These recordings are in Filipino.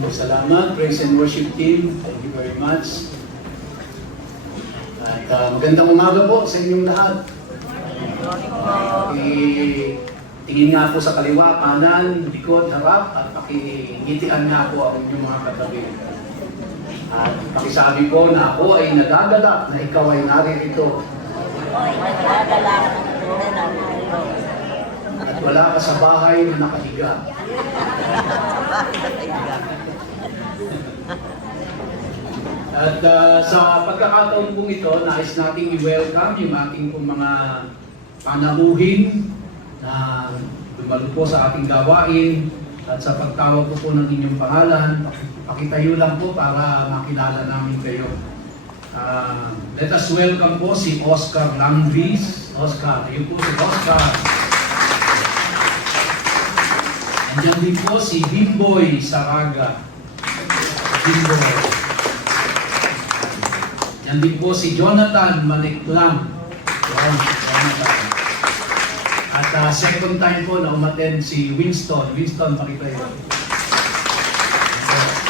Maraming salamat, praise and worship team. Thank you very much. At magandang umaga po sa inyong lahat. Tingin nga po sa kaliwa, kanan, likod, harap, at pakingitian nga po ang inyong mga katabi. At pakisabi po na ako ay nagagalak na ikaw ay naririto. At wala ka sa bahay na nakahiga. At sa pagkakataon pong ito, nais nating i-welcome yung ating pong mga panahuhin na dumalo po sa ating gawain. At sa pagtawag po ng inyong pangalan, pakitayo lang po para makilala namin kayo. Let us welcome po si Oscar Langvis. Oscar, kayo po si Oscar. Andiyan din po si Bimboy Saraga. Bimboy. Andiyan din po si Jonathan Maniklam. Jonathan. At second time po na umattend si Winston. Winston, pakita yun.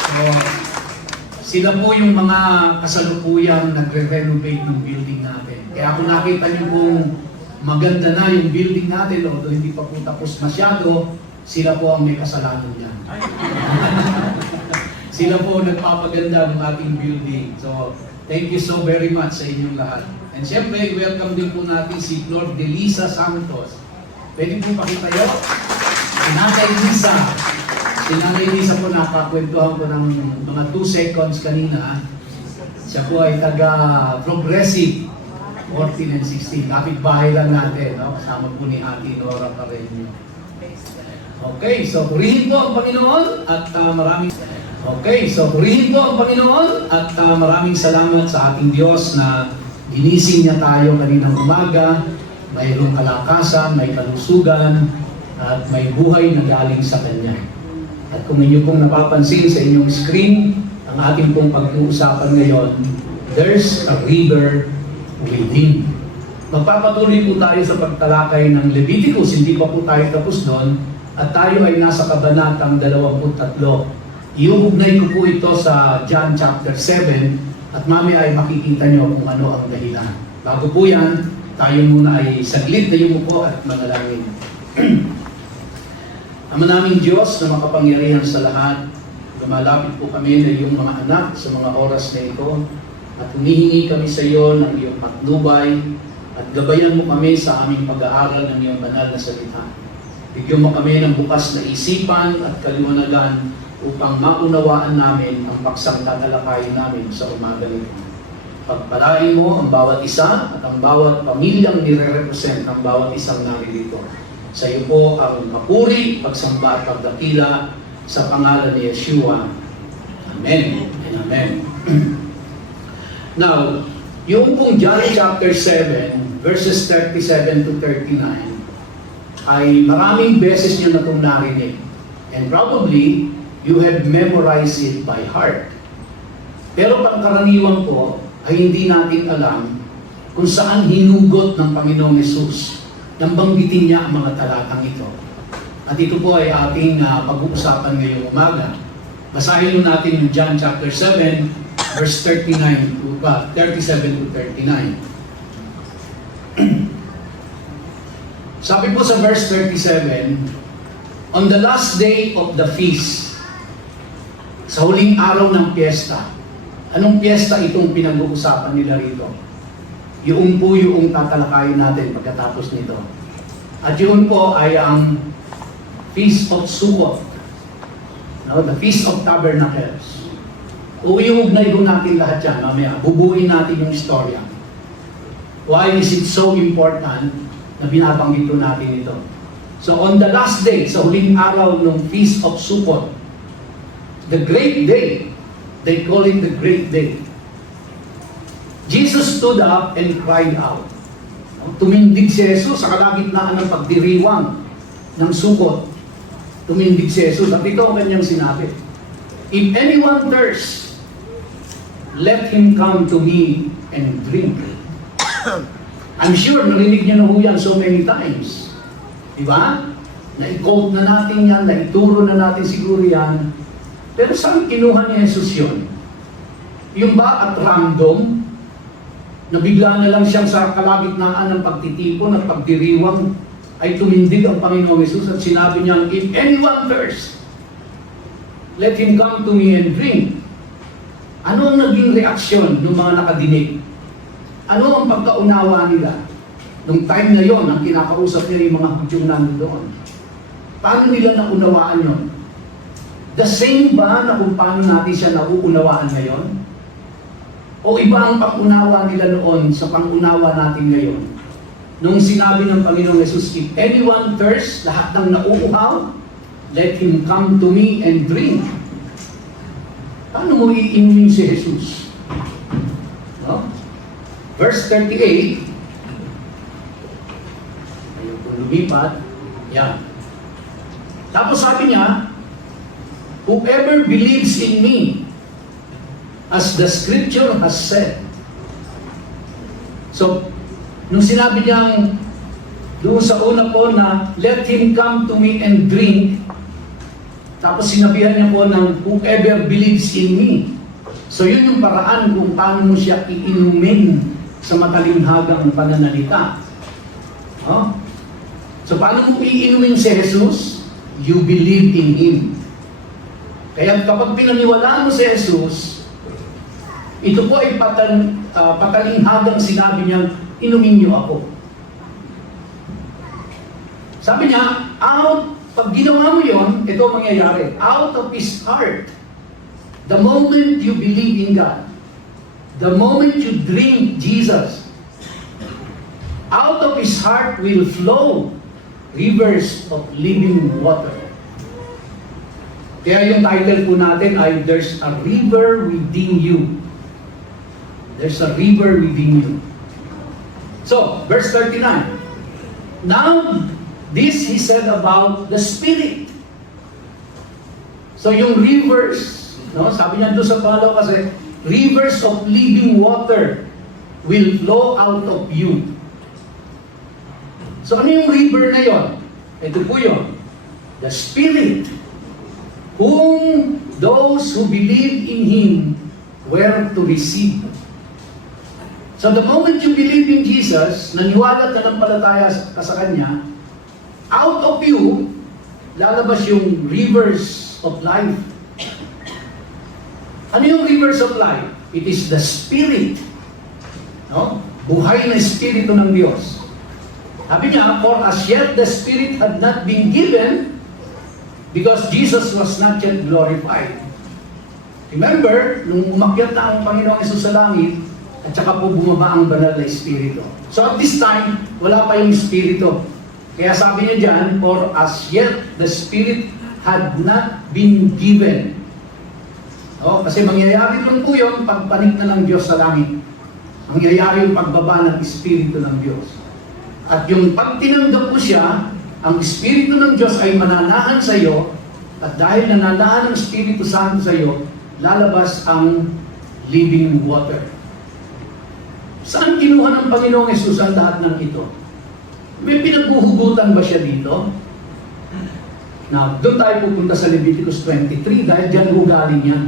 So, sila po yung mga kasalukuyang nagre-renovate ng building natin. Kaya kung nakita niyo kung maganda na yung building natin, although hindi pa po tapos masyado, sila po ang may kasalanan niyan. Sila po nagpapaganda ng ating building. So, thank you so very much sa inyong lahat. And siyempre, welcome din po natin si Flor Delisa Santos. Pwede po pakita yun? Si Nanay Lisa. Si Nanay Lisa po nakakwentuhan ko ng mga 2 seconds kanina. Siya po ay taga-progressive 14 and 16. Kapit-bahay lang natin. No? Kasama po ni Ate Nora Carreño. Okay, so purihin po ang Panginoon at maraming salamat sa ating Diyos na ginising niya tayo kaninang umaga. Mayroong kalakasan, may kalusugan, at may buhay na galing sa Kanya. At kung inyo pong napapansin sa inyong screen, ang ating pong pag-uusapan ngayon, there's a river within. Magpapatuloy po tayo sa pagtalakay ng Leviticus, hindi pa po tayo tapos doon, at tayo ay nasa kabanatang 23. Iuugnay ko po ito sa John chapter 7, at mamaya ay makikita nyo kung ano ang dahilan. Bago po yan, tayo muna ay saglit na yumuko at manalangin. Ama naming Diyos na makapangyarihan sa lahat, lumalapit po kami na iyong mga anak sa mga oras na ito at humihingi kami sa iyo ng iyong patnubay at gabayan mo kami sa aming pag-aaral ng iyong banal na salita. Bigyan mo kami ng bukas na isipan at kaliwanagan upang maunawaan namin ang paksang tatalakayin namin sa umaga nito. Pagpalain mo ang bawat isa at ang bawat pamilyang nire-represent ng bawat isang naririto. Sa iyo po ang papuri, pagsamba at pagdakila sa pangalan ni Yeshua. Amen and amen. Now, yung pong John chapter 7, verses 37 to 39, ay maraming beses niyo na itong narinig. And probably, you have memorized it by heart. Pero pangkaraniwan po, ay hindi natin alam kung saan hinugot ng Panginoong Hesus nang banggitin niya ang mga talatang ito. At ito po ay ating pag-uusapan ngayong umaga. Basahin nun natin yung John chapter 7, verse 37 to 39. Sabi po sa verse 37, on the last day of the feast, sa huling araw ng piyesta. Anong piyesta itong pinag-uusapan nila rito? Yun po yung tatalakayin natin pagkatapos nito. At yun po ay ang Feast of Sukkot. No? The Feast of Tabernacles. Uiugnay po natin lahat yan. Mamaya, bubuin natin yung istorya. Why is it so important na binabanggit po natin ito? So on the last day, sa huling araw ng Feast of Sukkot, the great day, they call it the great day. Jesus stood up and cried out. Tumindig si Jesus sa kalagitnaan ng pagdiriwang ng Sukkot. Tumindig si Jesus at ito ang kanyang sinabi. If anyone thirsts, let him come to me and drink. I'm sure narinig niyo na ho yan so many times. Diba? Na-quote na natin yan, na-ituro na natin siguro yan. Pero saan kinuha ni Jesus yun? Yung ba at random, na bigla na lang siyang sa kalagitnaan ng pagtitipon at pagdiriwang, ay tumindig ang Panginoong Jesus at sinabi niya, if anyone thirst, let him come to me and drink. Ano ang naging reaksyon ng mga nakadinig? Ano ang pagkaunawa nila? Nung time na yon, ang kinakausap niya yung mga Hudyong nandoon. Paano nila naunawaan yon? The same ba na kung paano natin siya nauunawaan ngayon? O iba ang pangunawa nila noon sa pangunawa natin ngayon? Nung sinabi ng Panginoong Jesus, if anyone thirsts, lahat ng nauuhaw, let him come to me and drink. Paano mo iinumin si Jesus? No? Verse 38, ayun po lumipat, yan. Tapos sabi niya, whoever believes in me, as the scripture has said. So, nung sinabi niyang doon sa una po na let him come to me and drink, tapos sinabihan niya po ng whoever believes in me. So yun yung paraan kung paano mo siya iinumin sa matalinhagang pananalita. Oh? So paano mo iinumin si Jesus? You believe in Him. Kaya kapag pinaniwalaan mo si Jesus, ito po ay patalinghagang sinabi niyang, inumin niyo ako. Sabi niya, pag ginawa mo yon, ito ang mangyayari. Out of his heart, the moment you believe in God, the moment you drink Jesus, out of his heart will flow rivers of living water. Kaya yung title po natin ay There's a River Within You. There's a river within you. So, verse 39. Now, this he said about the Spirit. So, yung rivers, no, sabi niya doon sa pangalawa kasi, rivers of living water will flow out of you. So, ano yung river na yon? Ito po yun. The Spirit, whom those who believe in Him were to receive. So the moment you believe in Jesus, naniwala at nanampalataya ka sa Kanya, out of you, lalabas yung rivers of life. Ano yung rivers of life? It is the Spirit. No? Buhay na Espiritu ng Diyos. Sabi niya, for as yet the Spirit had not been given because Jesus was not yet glorified. Remember, nung umakyat na ang Panginoong Hesus sa langit, at saka po bumaba ang banal na Espiritu. So at this time, wala pa yung Espiritu. Kaya sabi niya dyan, for as yet the Spirit had not been given. Kasi mangyayari lang po yun pagpanik na ng Diyos sa langit. Mangyayari yung pagbaba ng Espiritu ng Diyos. At yung pag tinanggap mo siya, ang Espiritu ng Diyos ay mananahan sa iyo, at dahil nananahan ang Espiritu Santo sa iyo, lalabas ang living water. Saan kinuha ng Panginoong Hesus ang lahat ng ito? May pinaghuhugutan ba siya dito? Now, doon tayo pupunta sa Leviticus 23 dahil dyan ugaling yan.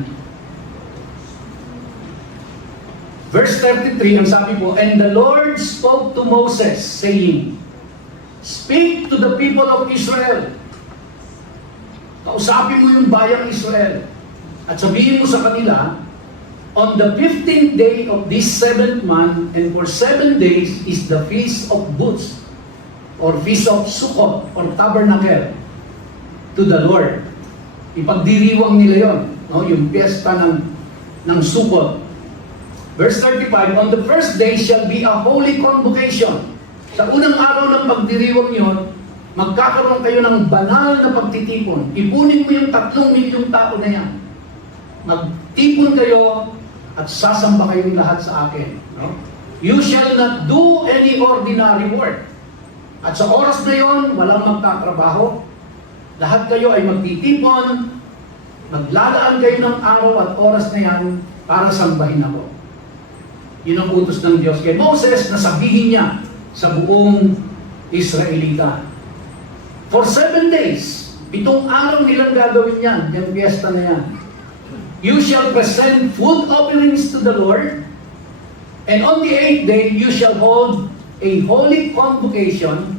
Verse 33, ang sabi po, and the Lord spoke to Moses, saying, speak to the people of Israel. Kausapin mo yung bayang Israel. At sabihin mo sa kanila, on the 15th day of this 7th month, and for 7 days is the Feast of Booths, or Feast of Sukkot, or Tabernacle, to the Lord. Ipagdiriwang nila yon, no? Yung piyesta ng Sukkot. Verse 35, on the first day shall be a holy convocation. Sa unang araw ng pagdiriwang yon, magkakaroon kayo ng banal na pagtitipon. Ipunin mo yung 3 milyong tao na yan. Magtipon kayo at sasamba kayong lahat sa akin. No? You shall not do any ordinary work. At sa oras na yon, walang magtatrabaho. Lahat kayo ay magtitipon, maglalaan kayo ng araw at oras na yan para sambahin ako. Yun ang utos ng Diyos kay Moses na sabihin niya sa buong Israelita. For 7 days, 7 araw nilang gagawin yan, yung piyesta na yan. you shall present food offerings to the Lord, and on the 8th day you shall hold a holy convocation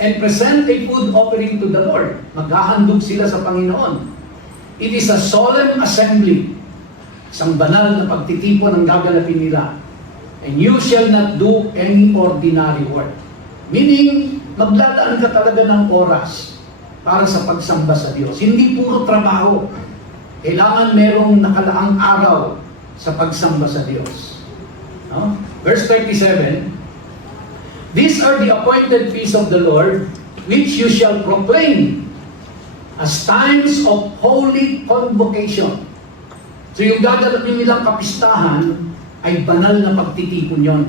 and present a food offering to the Lord. Maghahandog sila sa Panginoon. It is a solemn assembly. Isang banal na pagtitipon ang gaganapin nila. And you shall not do any ordinary work. Meaning, magladaan ka talaga ng oras para sa pagsamba sa Diyos. Hindi puro trabaho. Kailangan merong nakalaang araw sa pagsamba sa Diyos. No? Verse 37, these are the appointed feasts of the Lord, which you shall proclaim as times of holy convocation. So yung gaganapin nilang kapistahan ay banal na pagtitipon yon.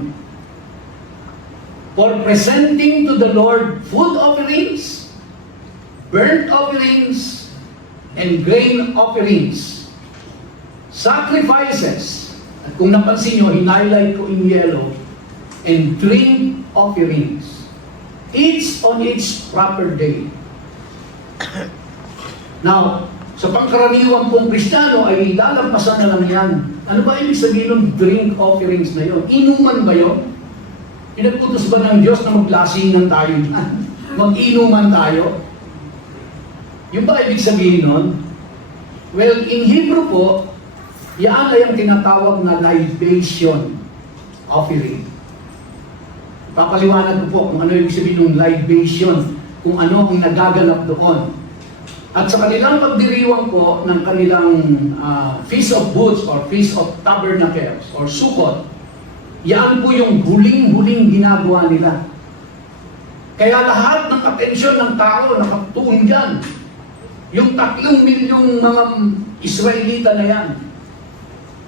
For presenting to the Lord food offerings, burnt offerings, and grain offerings, sacrifices, at kung napansin nyo, hinighlight ko in yellow, and drink offerings, each on its proper day. Now, sa pangkaraniwan pong Kristiyano ay lalampasan na lang yan. Ano ba ibig sabihin ng drink offerings na yon? Inuman ba yon? Pinagputos ba ng Diyos na maglasingan tayo dyan? Mag-inuman tayo? Yung ba ibig sabihin nun? Well, in Hebrew po, yan ay ang tinatawag na libation offering. Papaliwanag ko po kung ano ibig sabihin ng libation, kung ano ang nagaganap doon. At sa kanilang pagdiriwang po ng kanilang Feast of Booths or Feast of Tabernacles or Sukkot, yan po yung huling-huling ginagawa nila. Kaya lahat ng atensyon ng tao nakatuon dyan. Yung 3 milyong mga Israelita na yan.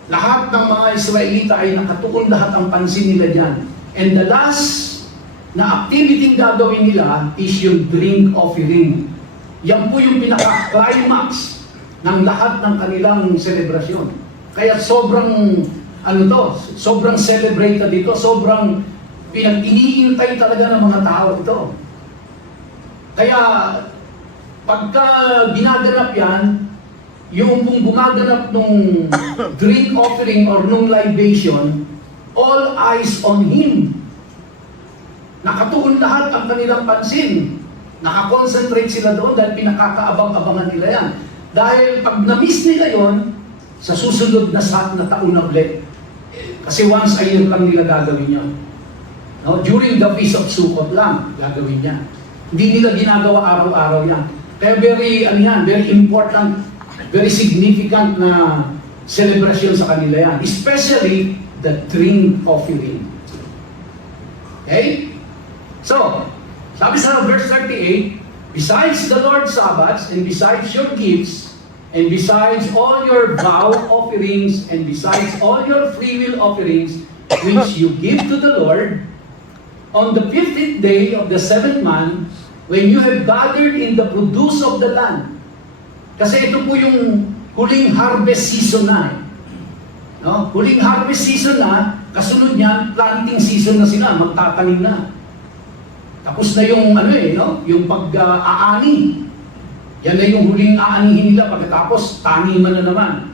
Lahat ng mga Israelita ay nakatuon lahat ang pansin nila dyan. And the last na activity gagawin nila is yung drink offering. Yan po yung pinaka-climax ng lahat ng kanilang selebrasyon. Kaya sobrang, sobrang celebrated dito, sobrang iniintay talaga ng mga tao ito. Kaya, pagka ginaganap yan, yung pong gumaganap nung drink offering or nung libation, all eyes on Him. Nakatuon lahat ang kanilang pansin. Nakakonsentrate sila doon dahil pinakakaabang-abangan nila yan. Dahil pag na-miss nila yon sa susunod na taon na ulit. Kasi once a year lang nila gagawin yun. No? During the Feast of Sukkot lang gagawin niya. Hindi nila ginagawa araw-araw yan. Kaya very important, very significant na celebration sa kanila yan. Especially the drink offering. Okay? So, sabi sa verse 38, besides the Lord's Sabbaths, and besides your gifts, and besides all your vow offerings, and besides all your free will offerings, which you give to the Lord, on the 50th day of the 7th month, when you have gathered in the produce of the land. Kasi ito po yung huling harvest season na. No? Huling harvest season na, kasunod niyan, planting season na sila, magtatanim na. Tapos na yung yung pag-aani. Yan na yung huling aanihin nila pagkatapos taniman na naman.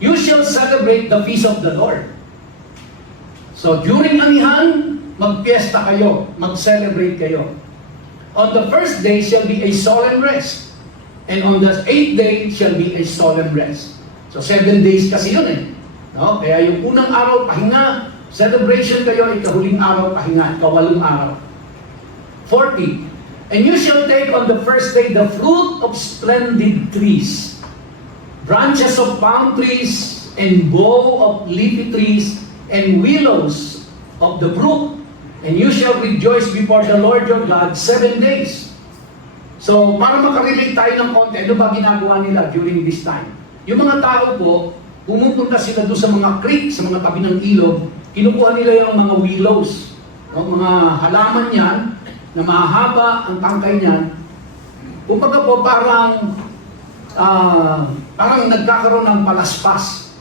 You shall celebrate the feast of the Lord. So during anihan, magpiesta kayo, mag-celebrate kayo. On the first day shall be a solemn rest. And on the 8th day shall be a solemn rest. So 7 days kasi yun eh. No? Kaya yung unang araw pahinga, celebration kayo, ikahuling araw pahinga, ikawalong araw. 40. And you shall take on the first day the fruit of splendid trees, branches of palm trees, and bough of leafy trees, and willows of the brook, and you shall rejoice before the Lord your God 7 days. So, para makarelate tayo ng konti, ano ba ginagawa nila during this time? Yung mga tao po, pumupunta sila doon sa mga creek, sa mga tabi ng ilog, kinukuha nila yung mga willows, mga halaman yan, na mahaba ang tangkay niyan. Kumbaga po parang nagkakaroon ng palaspas.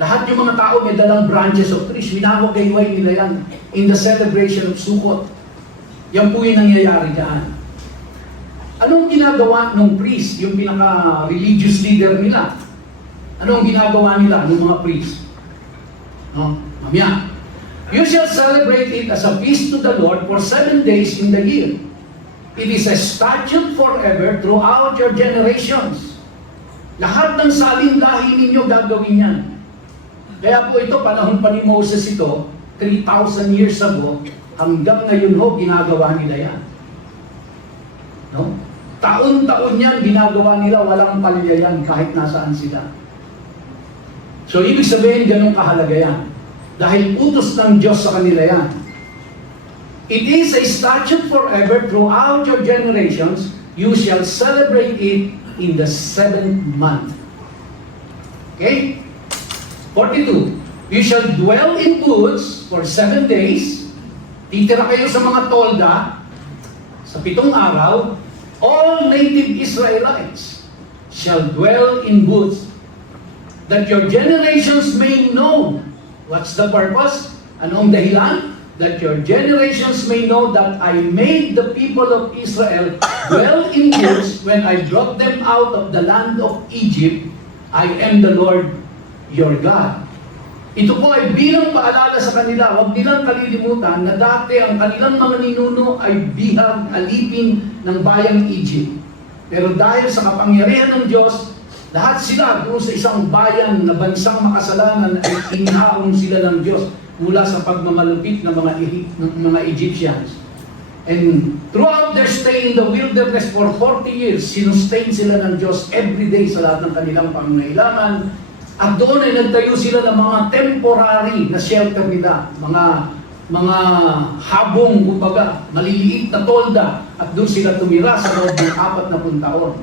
Lahat yung mga tao may dalang branches of trees. Winawagayway nila yan in the celebration of Sukkot. Yan po yung nangyayari dyan. Anong ginagawa ng priest, yung pinaka-religious leader nila? Ano ang ginagawa nila ng mga priest? No? Mamaya. You shall celebrate it as a feast to the Lord for 7 days in the year. It is a statute forever throughout your generations. Lahat ng saling lahi ninyo gagawin yan. Kaya po ito, panahon pa ni Moses ito, 3,000 years ago, hanggang ngayon ho, ginagawa nila yan. No? Taon-taon yan, ginagawa nila, walang palya yan, kahit nasaan sila. So, ibig sabihin, ganun kahalaga yan. Dahil utos ng Diyos sa kanila yan. It is a statute forever throughout your generations. You shall celebrate it in the 7th month. Okay? 42. You shall dwell in woods for 7 days. Titira kayo sa mga tolda sa 7 araw. All native Israelites shall dwell in woods, that your generations may know. What's the purpose? Anong dahilan? That your generations may know that I made the people of Israel dwell in woods when I brought them out of the land of Egypt. I am the Lord your God. Ito po ay bilang paalala sa kanila, huwag nilang kalilimutan na dati ang kanilang mga ninuno ay bihag, alipin ng bayang Egypt. Pero dahil sa kapangyarihan ng Diyos, lahat sila doon sa isang bayan na bansang makasalanan ay inahaon sila ng Diyos mula sa pagmamalupit ng mga Egyptians. And throughout their stay in the wilderness for 40 years, sinustain sila ng Diyos every day sa lahat ng kanilang pangangailangan. At doon ay nagtayo sila ng mga temporary na shelter nila, mga habong, kumbaga, maliliit na tolda, at doon sila tumira sa loob ng 40 taon.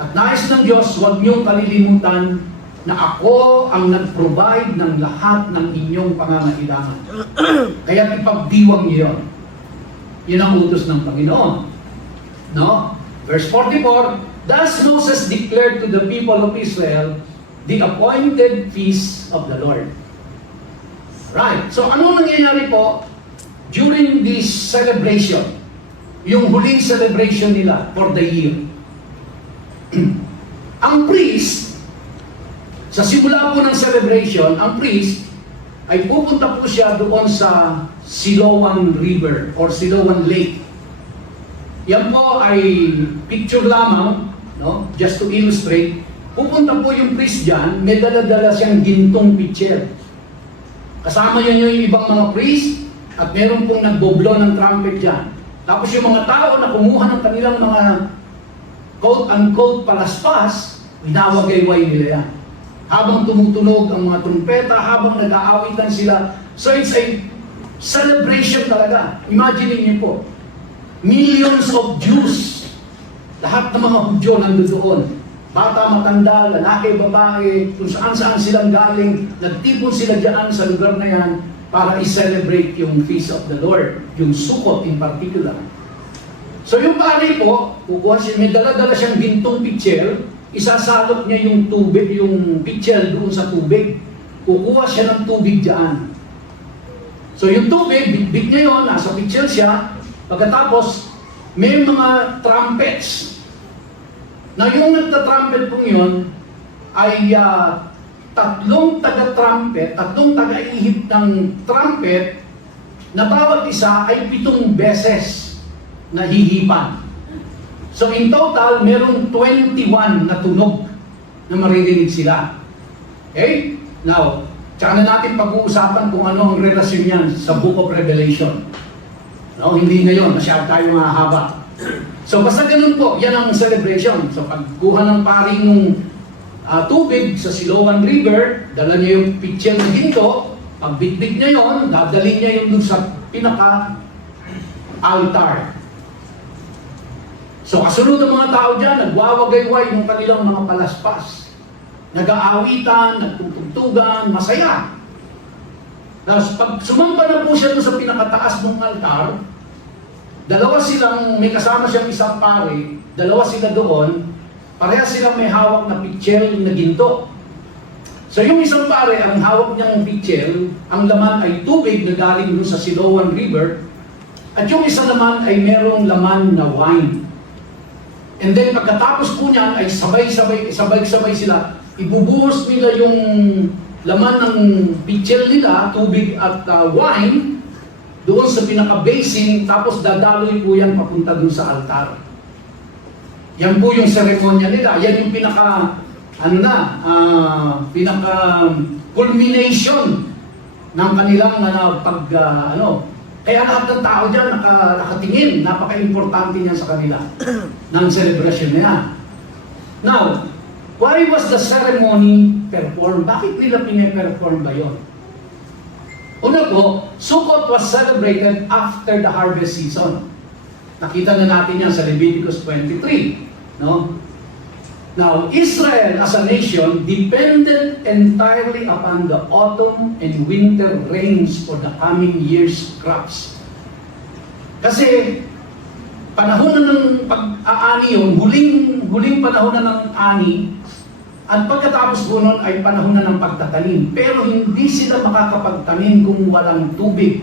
At nais ng Diyos, huwag niyong kalilimutan na ako ang nag-provide ng lahat ng inyong pangangailangan. Kaya ipagdiwang niyo yun. Yun ang utos ng Panginoon. No? Verse 44, Thus Moses declared to the people of Israel the appointed feast of the Lord. Right. So ano nangyayari po during this celebration? Yung huling celebration nila for the year. Ang priest, sa simula po ng celebration, ang priest ay pupunta po siya doon sa Siloam River or Siloam Lake. Yan po ay picture lamang, no? Just to illustrate. Pupunta po yung priest dyan, may dala-dala siyang gintong pitcher. Kasama yan yung ibang mga priest at meron pong nagboblo ng trumpet dyan. Tapos yung mga tao na kumuha ng kanilang mga quote-unquote palaspas, winawagayway nila yan. Habang tumutunog ang mga trumpeta, habang nag-aawitan sila. So it's a celebration talaga. Imagine niyo po, millions of Jews, lahat ng mga Hudyo nandoon. Bata, matanda, lalaki, babae, kung saan-saan silang galing, nagtipon sila dyan sa lugar na yan para i-celebrate yung Feast of the Lord, yung Sukkot in particular. So yung pari po, kukuha siya, may dala-dala siyang gintong pitcher, isasalot niya yung tubig, yung pitcher doon sa tubig. Kukuha siya ng tubig dyan. So yung tubig, bit niya yun, nasa pitcher siya, pagkatapos may mga trumpets. Na yung nagta-trumpet pong yun ay tatlong taga-trumpet, tatlong taga-ihip ng trumpet na bawat isa ay 7 beses na hihipan. So in total, merong 21 na tunog na maririnig sila. Okay? Now, tsaka na natin pag-uusapan kung ano ang relasyon niyan sa Book of Revelation. No, hindi ngayon, masyado tayo mahaba. So basta ganun po, yan ang celebration. So pagkuha ng paring ng tubig sa Siloam River, dala niya yung pitcher na ginto, pagbitbit niya yon, dadalhin niya yung dun sa pinaka-altar. So kasunod ng mga tao dyan, nagwawagayway yung kanilang mga palaspas. Nag-aawitan, nagtutugtugan, masaya. Tapos pag sumamba na po siya dun sa pinakataas ng altar, dalawa silang, may kasama siyang isang pare, dalawa sila doon, parehas silang may hawak na pitcher na ginto. So yung isang pare, ang hawak niyang pitcher, ang laman ay tubig na galing doon sa Siloam River, at yung isa naman ay merong laman na wine. And then pagkatapos po niyan ay sabay-sabay sila, ibubuhos nila yung laman ng pitchel nila, tubig at wine, doon sa pinaka-basin, tapos dadaloy po yan papunta doon sa altar. Yan po yung seremonya nila. Yan yung pinaka-culmination ng kanilang kaya lahat ng tao dyan nakatingin. Napaka-importante niyan sa kanila ng celebration na yan. Now, why was the ceremony performed? Bakit nila pine-perform ba yun? Una po, Sukkot was celebrated after the harvest season. Nakita na natin yan sa Leviticus 23. No? Now, Israel as a nation depended entirely upon the autumn and winter rains for the coming year's crops. Kasi panahon na ng pag-aani yun, huling panahon na ng ani, at pagkatapos po nun ay panahon na ng pagtatanim. Pero hindi sila makakapagtanim kung walang tubig.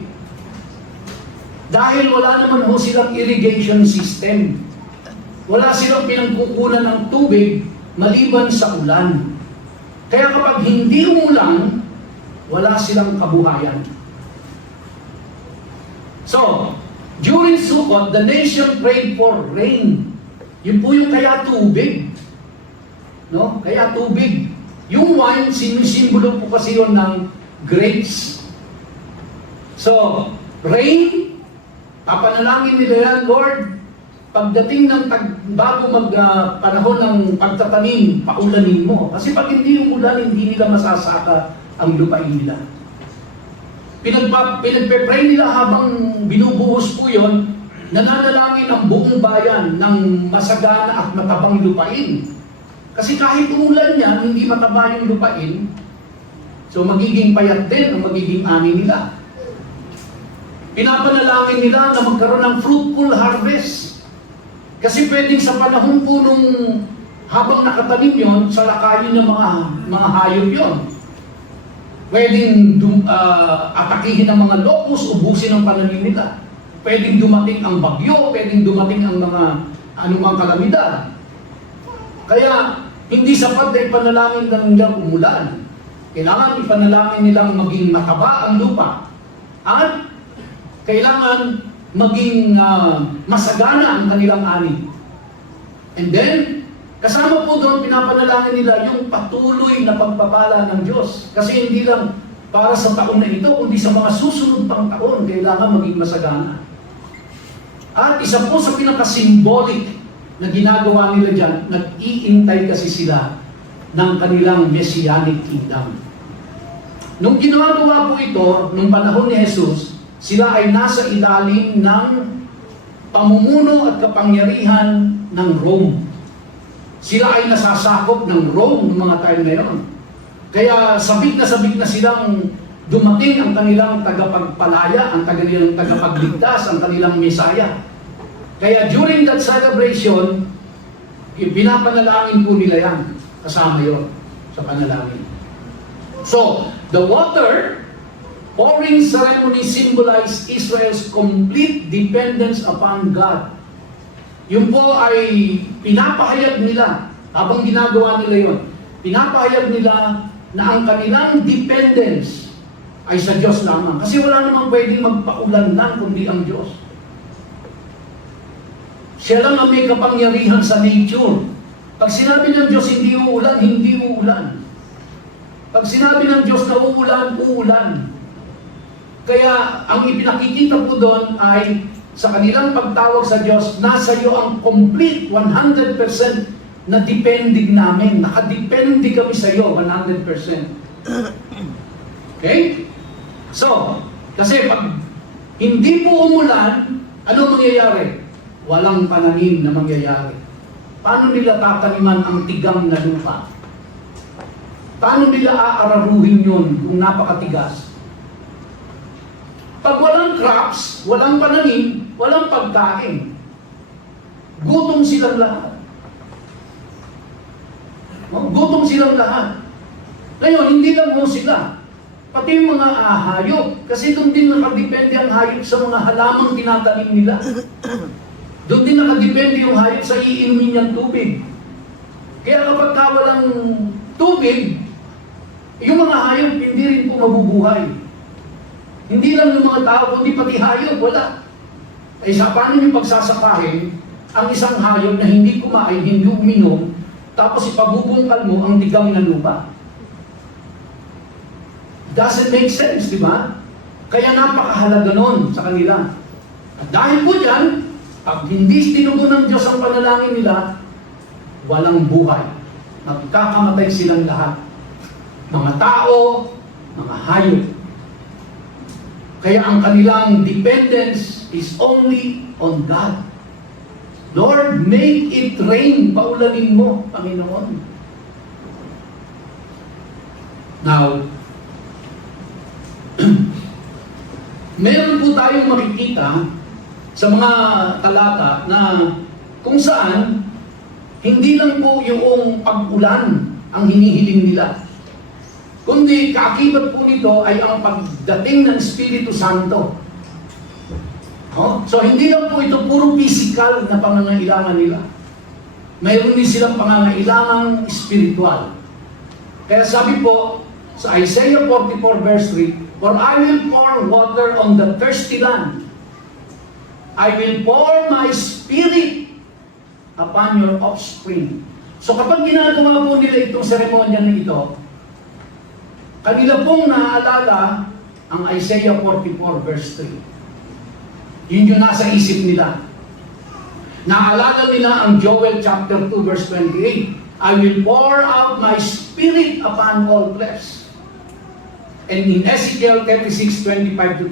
Dahil wala naman ho silang irrigation system. Wala silang pinagkukunan ng tubig maliban sa ulan. Kaya kapag hindi umulan, wala silang kabuhayan. So, during Sukkot, the nation prayed for rain. Yun po yung kaya tubig. No? Kaya tubig. Yung wine, sinisimbolo po kasi yun ng grapes. So, rain, papanalangin nila yan, Lord, pagdating ng bago panahon ng pagtatanim, paulanin mo. Kasi pag hindi umulan, hindi nila masasaka ang lupain nila. Pinagpe-pray nila habang binubuhos po yun, nananalangin ang buong bayan ng masagana at matabang lupain. Kasi kahit umulan yan, hindi mataba yung lupain, so magiging payat din ang magiging ani nila. Pinapanalangin nila na magkaroon ng fruitful harvest. Kasi pwedeng sa panahon po nung habang nakatanim yon, sa lakayin ng mga hayop yon. Pwedeng atakihin ng mga locust, ubusin ang pananim nila. Pwedeng dumating ang bagyo, pwedeng dumating ang mga anumang kalamidad. Kaya, hindi sapat na ipanalangin lang nilang umulan. Kailangan ipanalangin nilang maging mataba ang lupa. At kailangan maging masagana ang kanilang ani. And then, kasama po doon, pinapanalangin nila yung patuloy na pagpapala ng Diyos. Kasi hindi lang para sa taon na ito, kundi sa mga susunod pang taon, kailangan maging masagana. At isa po sa pinaka-symbolic na ginagawa nila dyan, nag-iintay kasi sila ng kanilang Messianic Kingdom. Nung ginagawa po ito, nung panahon ni Jesus, sila ay nasa ilalim ng pamumuno at kapangyarihan ng Rome. Sila ay nasasakop ng Rome ng mga time na yon. Kaya sabik na silang dumating ang kanilang tagapagpalaya, ang kanilang tagapagligtas, ang kanilang Mesaya. Kaya during that celebration, pinapanalangin po nila yan. Kasama yon sa panalangin. So, the water pouring ceremony symbolized Israel's complete dependence upon God. Yun po ay pinapahayag nila, habang ginagawa nila yon, pinapahayag nila na ang kanilang dependence ay sa Diyos lamang. Kasi wala namang pwedeng magpaulan lang kundi ang Diyos. Siya lang ang may kapangyarihan sa nature. Pag sinabi ng Diyos hindi uulan, hindi uulan. Pag sinabi ng Diyos na uulan, uulan. Kaya ang ipinakikita po doon ay sa kanilang pagtawag sa Diyos, nasa iyo ang complete 100% na depending namin. Nakadepende kami sa iyo 100%. Okay? So, kasi pag hindi po umulan, ano mangyayari? Walang pananim na mangyayari. Paano nila tataniman ang tigang na lupa? Paano nila aararuhin yun kung napakatigas? Pag walang crops, walang pananim, walang pagkain, gutom silang lahat. Gutom silang lahat. Ngayon, hindi lang mo sila. Pati yung mga hayop. Kasi doon din nakadepende ang hayop sa mga halamang tinatanim nila. Doon din nakadepende yung hayop sa iinumin niyang tubig. Kaya kapag walang tubig, yung mga hayop hindi rin po mabubuhay. Hindi lang yung mga tao, kundi pati hayop, wala. Ay sa paano yung pagsasakahin ang isang hayop na hindi kumain, hindi uminom, tapos ipabubungkal mo ang tigang na lupa? Doesn't make sense, di ba? Kaya napakahalaga nun sa kanila. At dahil po dyan, pag hindi tinugon ng Diyos ang panalangin nila, walang buhay. Magkakamatay silang lahat. Mga tao, mga hayop. Kaya ang kanilang dependence is only on God. Lord, make it rain. Paulanin mo, Panginoon. Now, meron po tayong makikita sa mga talata na kung saan hindi lang po yung pag-ulan ang hinihiling nila, kundi kaakibat po nito ay ang pagdating ng Espiritu Santo. So hindi lang po ito puro physical na pangangailangan nila. Mayroon din silang pangangailangang spiritual. Kaya sabi po sa Isaiah 44 verse 3, "For I will pour water on the thirsty land. I will pour my spirit upon your offspring." So kapag ginagawa po nila itong seremonya na ito, kanila pong naaalala ang Isaiah 44 verse 3. Yun yung nasa isip nila. Naalala nila ang Joel chapter 2 verse 28. "I will pour out my spirit upon all flesh." And in Ezekiel 36, 25 to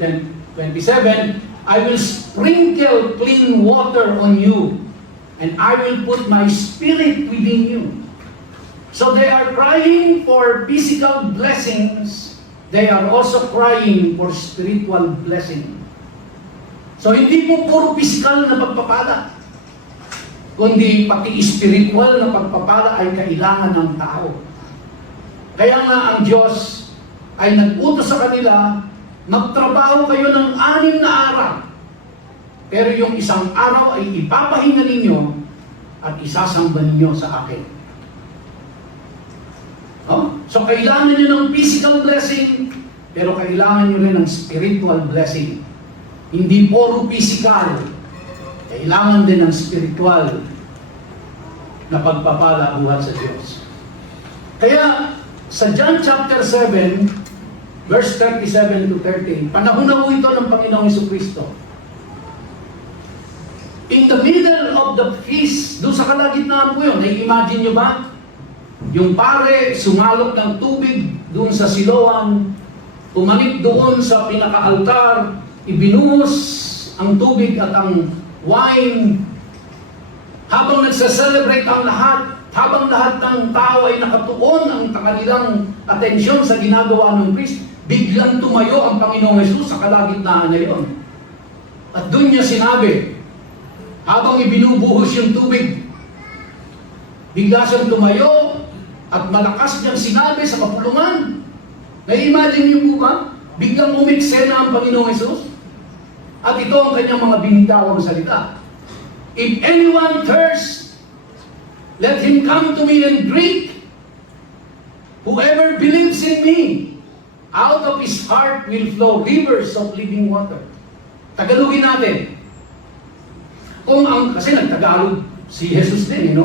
27, "I will sprinkle clean water on you, and I will put my spirit within you." So they are crying for physical blessings. They are also crying for spiritual blessing. So hindi po puro physical na pagpapala, kundi pati spiritual na pagpapala ay kailangan ng tao. Kaya nga ang Diyos ay nag-utos sa kanila, magtrabaho kayo ng 6 na araw. Pero yung isang araw ay ipapahinga ninyo at isasamba ninyo sa akin. So kailangan nyo ng physical blessing, pero kailangan nyo rin ng spiritual blessing. Hindi puro physical, kailangan din ng spiritual na pagpapala buhat sa Diyos. Kaya sa John chapter 7, verse 37 to 30, panahon na po ito ng Panginoong Jesucristo. In the middle of the feast, doon sa kalagitnaan po yun, nai-imagine nyo ba? Yung pare, sumalok ng tubig doon sa Siloam, umanik doon sa pinaka-altar, ibinuhos ang tubig at ang wine. Habang nagsa-celebrate ang lahat, habang lahat ng tao ay nakatuon ang kanilang atensyon sa ginagawa ng priest, biglang tumayo ang Panginoong Hesus sa kalagitnaan na iyon. At doon niya sinabi, habang ibinubuhos yung tubig, bigla siyang tumayo at malakas niyang sinabi sa kapulungan. Nai-imagine niyo po ba? Biglang umiksena ang Panginoong Hesus. At ito ang kanyang mga binitawang salita. "If anyone thirsts, let him come to me and drink. Whoever believes in me, out of his heart will flow rivers of living water." Tagalogin natin. Kasi nagtagalog si Jesus din,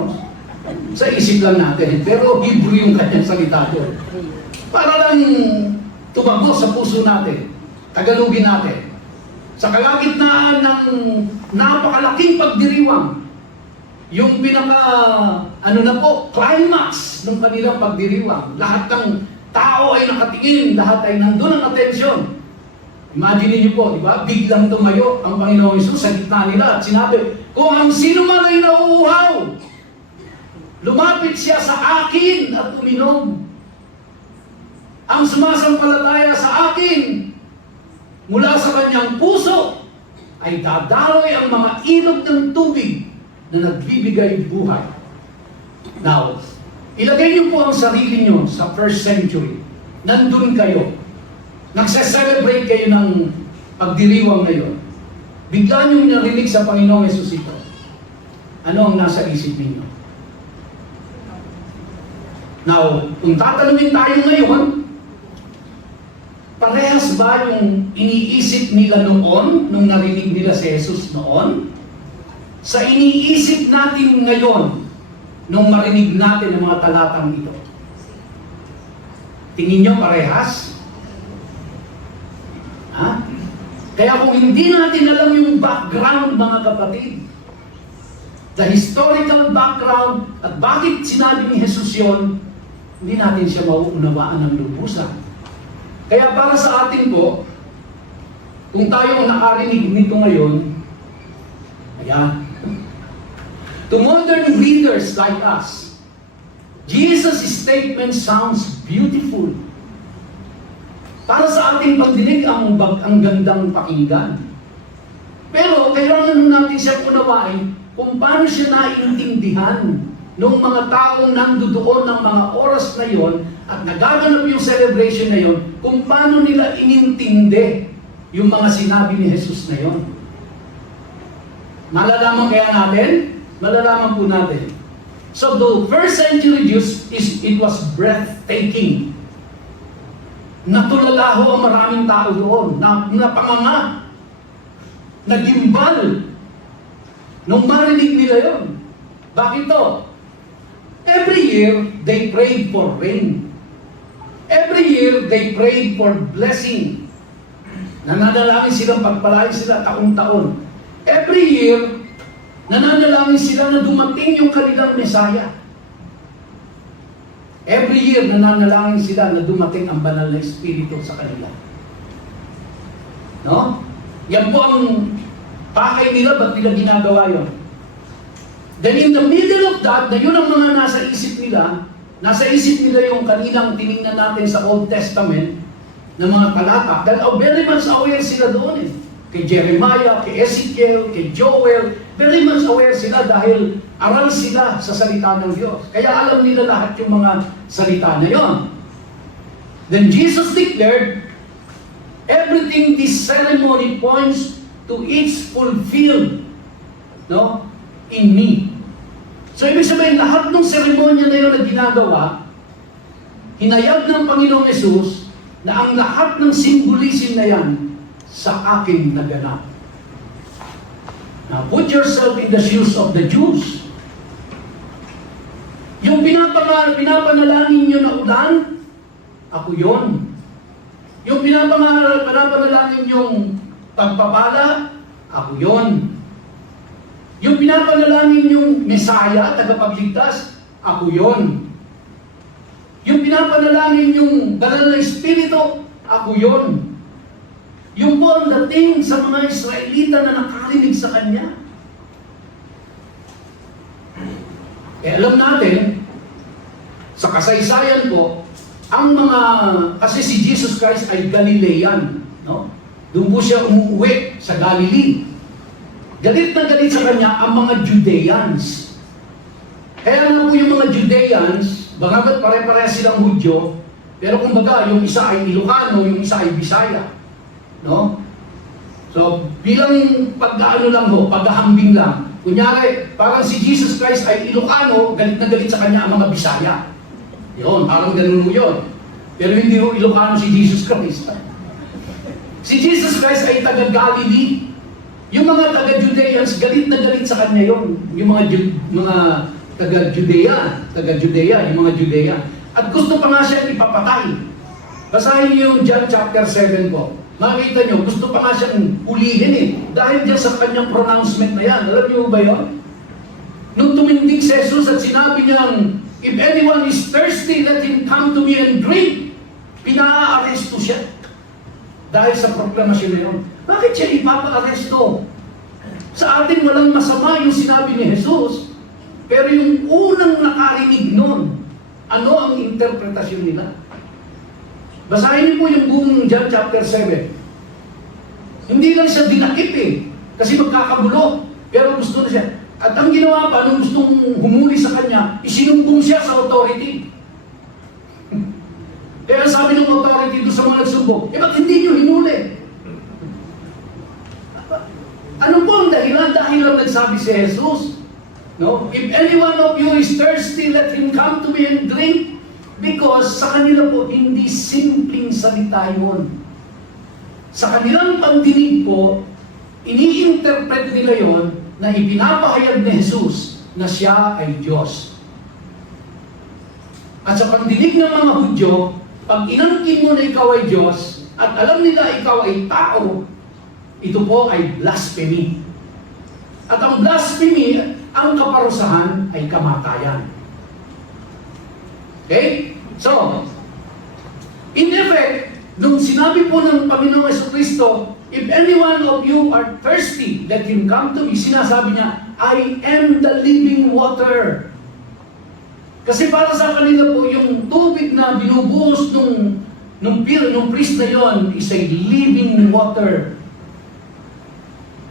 sa isip lang natin. Pero Hebrew yung kanyang salita doon. Para lang tumago sa puso natin. Tagalogin natin. Sa kalagitnaan ng napakalaking pagdiriwang, yung climax ng kanilang pagdiriwang, lahat ng tao ay nakatingin, lahat ay nandun ang atensyon. Imagine niyo po, di ba? Biglang tumayo ang Panginoong Hesus sa gitna nila at sinabi, "Kung ang sino man ay nauuhaw, lumapit siya sa akin at uminom. Ang sumasampalataya sa akin, mula sa kanyang puso, ay dadaloy ang mga ilog ng tubig na nagbibigay buhay." Now, ilagay niyo po ang sarili niyo sa first century. Nandun kayo. Nagse-celebrate kayo ng pagdiriwang ngayon. Bigla niyo narinig sa Panginoong Hesus ito. Ano ang nasa isip ninyo? Now, kung tatanungin tayo ngayon, parehas ba yung iniisip nila noon, nung narinig nila si Jesus noon, sa iniisip natin ngayon, nung marinig natin ang mga talatang ito? Tingin nyo parehas? Ha? Kaya kung hindi natin alam yung background, mga kapatid, the historical background, at bakit sinabi ni Jesus yun, hindi natin siya mauunawaan ng lubusan. Kaya para sa atin po, kung tayo ang nakarinig nito ngayon, ayan, to modern readers like us, Jesus' statement sounds beautiful. Para sa ating pagdinig, ang gandang pakinggan. Pero kailangan natin siyang unawain kung paano siya naiintindihan ng mga taong nandoon ng mga oras na yon at nagaganap yung celebration na yon, kung paano nila inintindi yung mga sinabi ni Jesus na yon. Malalaman kaya natin? Malalaman po natin. So the first century Jews, it was breathtaking. Natulala ho ang maraming tao doon, napanganga, nagimbal, nung marinig nila yon. Bakit to? Every year, they prayed for rain. Every year, they prayed for blessing. Nananalangin silang pagpalain sila taon-taon. Every year, nananalangin sila na dumating yung kanilang Mesaya. Every year, nananalangin sila na dumating ang banal na Espiritu sa kanila. No? Yan po ang pakay nila, ba't nila ginagawa yun? Then in the middle of that, na yun ang mga nasa isip nila yung kanilang tinignan natin sa Old Testament na mga talata. Dahil very much aware sila doon eh. Kay Jeremiah, kay Ezekiel, kay Joel, very much aware sila dahil aral sila sa salita ng Diyos. Kaya alam nila lahat yung mga salita na yon. Then Jesus declared, everything this ceremony points to its fulfilled, no, in me. So ibig sabihin, lahat ng seremonya na yun na ginagawa, hinayag ng Panginoong Yesus na ang lahat ng symbolism na yan sa akin naganap. Now, put yourself in the shoes of the Jews. Yung pinapanalangin nyo na ulan, ako yon. Yung pinapanalangin yung pagpapala, ako yon. Yung pinapanalangin yung Mesaya, tagapagligtas, ako yon. Yung pinapanalangin yung Banal na Espiritu, ako yon. Yung po ang dating sa mga Israelita na nakarinig sa Kanya. Alam natin, sa kasaysayan po, ang mga, kasi si Jesus Christ ay Galilean, no? Doon po siya umuwi sa Galilee. Galit na galit sa Kanya ang mga Judeans. Kaya nga po yung mga Judeans, bagamat pare-pareha silang Hudyo, pero kumbaga, yung isa ay Ilocano, yung isa ay Bisaya. No? So, bilang pag-ano lang ho, paghahambing lang. Kunyari, parang si Jesus Christ ay Ilocano, galit na galit sa Kanya ang mga Bisaya. Yun, parang ganun mo yun. Pero hindi ho Ilocano si Jesus Christ. Si Jesus Christ ay taga-Galilee. Yung mga taga-Judeans, galit na galit sa Kanya yun. Yung mga taga-Judea, yung mga Judea. At gusto pa nga siya ipapatay. Basahin niyo yung John chapter 7 po. Makikita nyo, gusto pa nga siyang hulihin eh. Dahil dyan sa kanyang pronouncement na yan. Alam niyo ba yun? Nung tumindig si Jesus at sinabi niyang, if anyone is thirsty, let him come to me and drink. Pina-aresto siya. Dahil sa proklamasyon na yun. Bakit siya ipapa-aresto? Sa atin walang masama yung sinabi ni Jesus. Pero yung unang nakarinig nun, ano ang interpretasyon nila? Basahin niyo po yung buong John chapter 7. Hindi lang siya dinakip eh. Kasi magkakabulo. Pero gusto na siya. At ang ginawa pa, nung gustong humuli sa kanya, isinumbong siya sa authority. Kaya sabi ng authority doon sa mga nagsumbong, ba't hindi niyo hinuli? Ano po ang dahilan? Dahil lang nagsabi si Jesus. No? If any one of you is thirsty, let him come to me and drink. Because sa kanila po, hindi simpleng salita yun. Sa kanilang pagdinig po, ini-interpret nila yon na ipinapahayag ni Jesus na siya ay Diyos. At sa pagdinig ng mga Hudyo, pag inangkin mo na ikaw ay Diyos, at alam nila ikaw ay tao, ito po ay blasphemy. At ang blasphemy, ang kaparusahan ay kamatayan. Okay? So, in effect, nung sinabi po ng Panginoong Jesucristo, if any one of you are thirsty, let him come to me. Sinasabi niya, I am the living water. Kasi para sa kanila po, yung tubig na binubuhos nung priest na yon is a living water.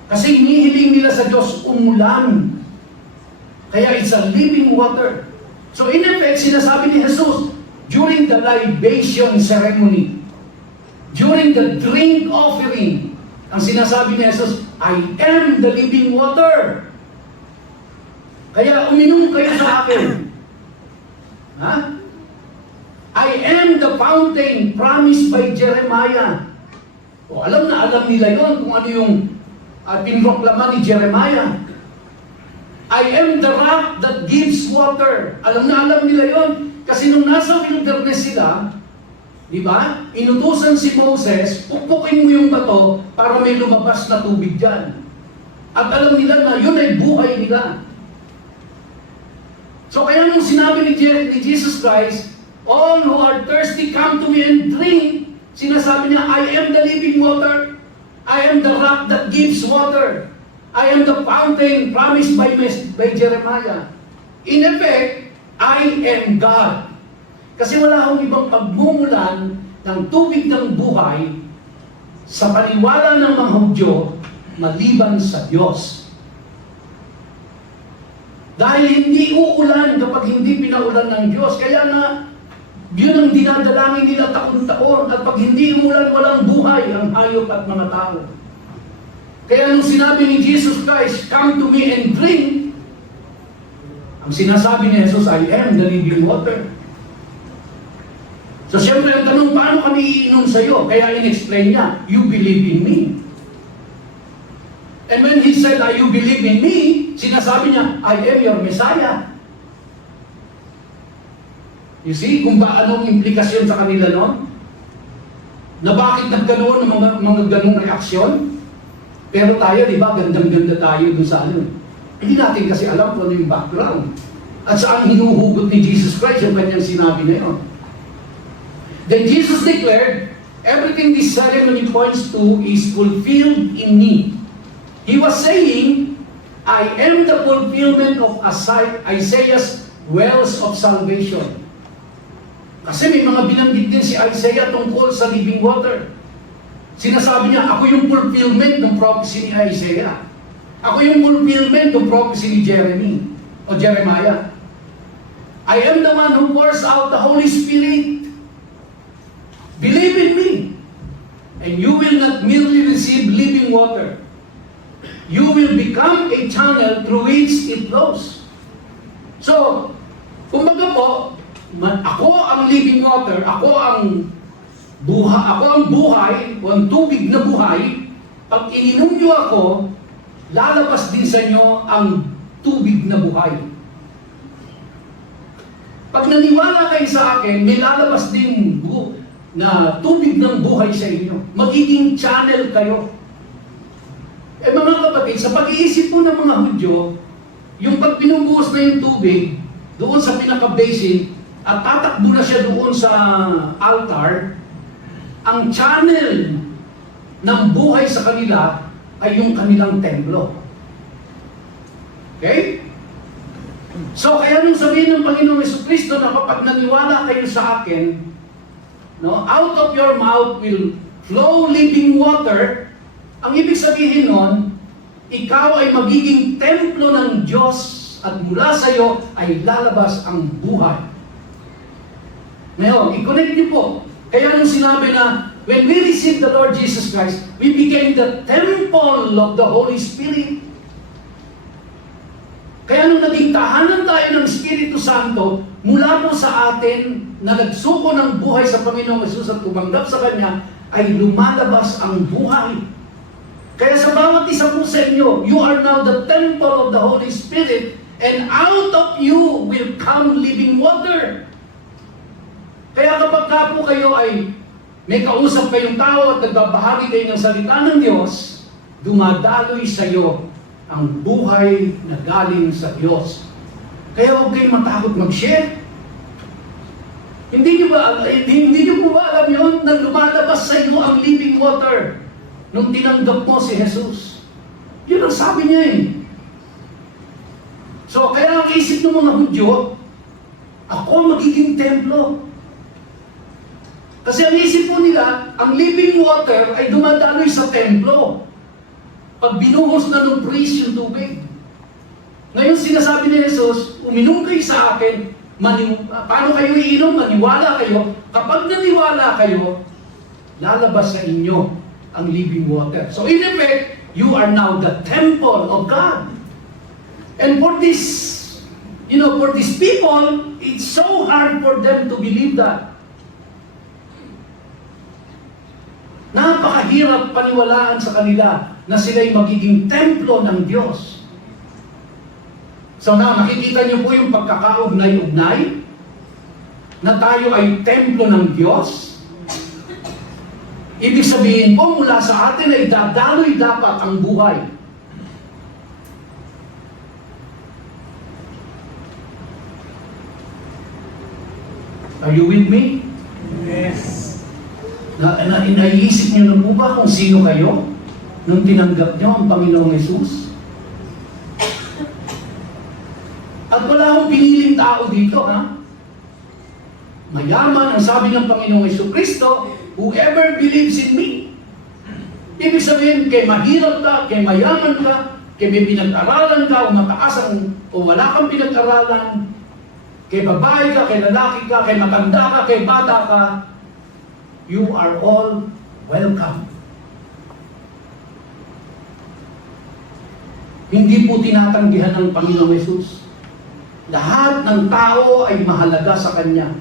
Kasi hinihiling nila sa Diyos umulan. Kaya it's a living water. So in effect, sinasabi ni Jesus, during the libation ceremony, during the drink offering, ang sinasabi ni Jesus, I am the living water. Kaya uminom kayo sa akin. Ha? I am the fountain promised by Jeremiah. O alam na alam nila yon kung ano yung pinroklama ni Jeremiah. I am the rock that gives water. Alam na alam nila yon. Kasi nung nasa wilderness sila, di ba? Inutusan si Moses, pukpukin mo yung bato para may lumabas na tubig dyan. At alam nila na yun ay buhay nila. So kaya nung sinabi ni Jesus Christ, all who are thirsty, come to me and drink. Sinasabi niya, I am the living water. I am the rock that gives water. I am the fountain promised by Jeremiah. In effect, I am God. Kasi wala akong ibang pagmumulan ng tubig ng buhay sa paniwala ng mga Hudyo maliban sa Diyos. Dahil hindi uulan kapag hindi pinaulan ng Diyos. Kaya nga, yun ang dinadalangin nila taon-taon. At pag hindi umulan, walang buhay ang hayop at mga tao. Kaya nung sinabi ni Jesus Christ, come to me and drink, ang sinasabi ni Jesus, I am the living water. So siyempre ang tanong, paano kami iinom sa iyo? Kaya in-explain niya, you believe in me. And when he said, you believe in me, sinasabi niya, I am your Messiah. You see, kung ba anong implikasyon sa kanila noon? Na bakit nagkaroon ng mga ganong reaksyon? Pero tayo, di ba, gandang-ganda tayo dun sa ano. Hindi natin kasi alam kung ano yung background. At saan hinuhugot ni Jesus Christ yung kanyang sinabi na yun. Then Jesus declared, everything this ceremony points to is fulfilled in me. He was saying, I am the fulfillment of Isaiah's wells of salvation. Kasi may mga binanggit din si Isaiah tungkol sa living water. Sinasabi niya, ako yung fulfillment ng prophecy ni Isaiah. Ako yung fulfillment ng prophecy ni Jeremiah. I am the one who pours out the Holy Spirit. Believe in me, and you will not merely receive living water. You will become a channel through which it flows. So, kumbaga po, ako ang living water, ako ang buhay, o ang tubig na buhay. Pag ininom niyo ako, lalabas din sa inyo ang tubig na buhay. Pag naniwala kayo sa akin, may lalabas din na tubig ng buhay sa inyo. Magiging channel kayo. Eh mga kapatid, sa pag-iisip po ng mga Hudyo, yung pag binubuhos na yung tubig, doon sa pinaka-basin, at tatakbo na siya doon sa altar, ang channel ng buhay sa kanila ay yung kanilang templo. Okay? So, kaya nung sabihin ng Panginoong Jesucristo na kapag naniwala kayo sa akin, no, out of your mouth will flow living water, ang ibig sabihin nun, ikaw ay magiging templo ng Diyos at mula sa iyo ay lalabas ang buhay. Ngayon, i-connect niyo po. Kaya nung sinabi na, when we received the Lord Jesus Christ, we became the temple of the Holy Spirit. Kaya nung naging tahanan tayo ng Espiritu Santo, mula po sa atin na nagsuko ng buhay sa Panginoong Hesus at tumanggap sa Kanya, ay lumalabas ang buhay. Kaya sa bawat isa po sa inyo, you are now the temple of the Holy Spirit, and out of you will come living water. Kaya kapag ka po kayo ay may kausap kayong tao at nagbabahagi kayo ng salita ng Diyos, dumadaloy sa iyo ang buhay na galing sa Diyos. Kaya huwag kayong matakot mag-share. Hindi niyo po ba alam yun na lumalabas sa inyo ang living water nung tinanggap mo si Jesus? Yun ang sabi niya eh. So, kaya ang isip ng mga Hudyo, ako magiging templo. Kasi ang isip po nila, ang living water ay dumadaloy sa templo. Pag binuhos na ng priest yung tubig. Ngayon sinasabi ni Jesus, uminom kayo sa akin, paano kayo iinom? Maniwala kayo. Kapag naniwala kayo, lalabas sa inyo ang living water. So in effect, you are now the temple of God. And for this, for these people, it's so hard for them to believe that. Napakahirap paniwalaan sa kanila na sila'y magiging templo ng Diyos. So now, nakikita niyo po yung pagkakaugnay-ugnay na tayo ay templo ng Diyos. Ibig sabihin po, mula sa atin ay dadaloy dapat ang buhay. Are you with me? Yes. Naiisip niyo na po ba kung sino kayo nung tinanggap niyo ang Panginoong Hesus? At wala akong piniling tao dito, ha? Mayaman ang sabi ng Panginoong Hesus Kristo, whoever believes in me. Ibig sabihin, kay mahirap ka, kay mayaman ka, kay may pinag-aralan ka, o mataas o wala kang pinag-aralan, kay babae ka, kay lalaki ka, kay matanda ka, kay bata ka, you are all welcome. Hindi po tinatanggihan ng Panginoong Hesus. Lahat ng tao ay mahalaga sa Kanya.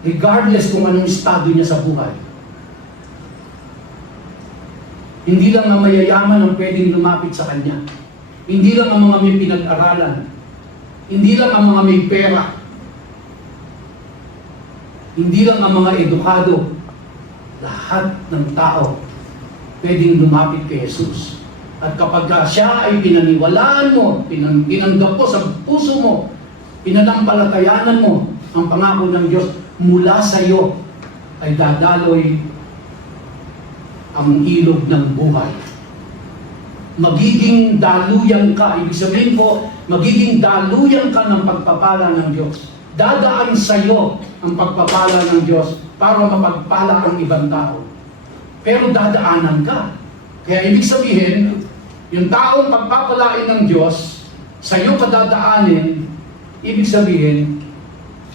Regardless kung anong estado niya sa buhay. Hindi lang ang mayayaman ang pwedeng lumapit sa Kanya. Hindi lang ang mga may pinag-aralan. Hindi lang ang mga may pera. Hindi lang ang mga edukado. Lahat ng tao pwedeng lumapit kay Jesus. At kapag siya ay pinaniwalaan mo, tinanggap mo sa puso mo, pinanampalatayanan mo ang pangako ng Diyos, mula sa iyo ay dadaloy ang ilog ng buhay. Magiging daluyan ka. Ibig sabihin po, magiging daluyan ka ng pagpapala ng Diyos. Dadaan sa iyo ang pagpapala ng Diyos para mapagpala ang ibang tao. Pero dadaanan ka. Kaya ibig sabihin, yung taong pagpapalain ng Diyos, sa iyo kadadaanin, ibig sabihin,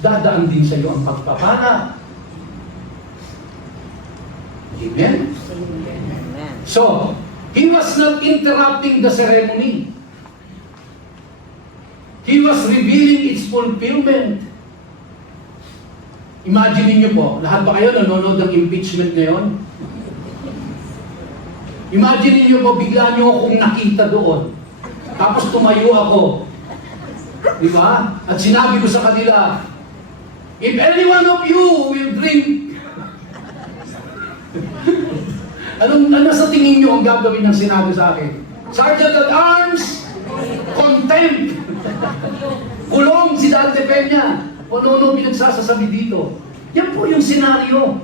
dadaan din sa iyo ang pagpapala. Amen? So, he was not interrupting the ceremony. He was revealing its fulfillment. Imagine niyo po, lahat ba kayo nanonood ng impeachment ngayon? Imagine niyo po, bigla niyo akong nakita doon. Tapos tumayo ako. Di ba? At sinabi ko sa kanila, if any one of you will drink, ano sa tingin niyo ang gagawin ng Senado sa akin? Sergeant at Arms, contempt. Kulong si Dante Peña. O no, pinagsasasabi dito. Yan po yung senaryo.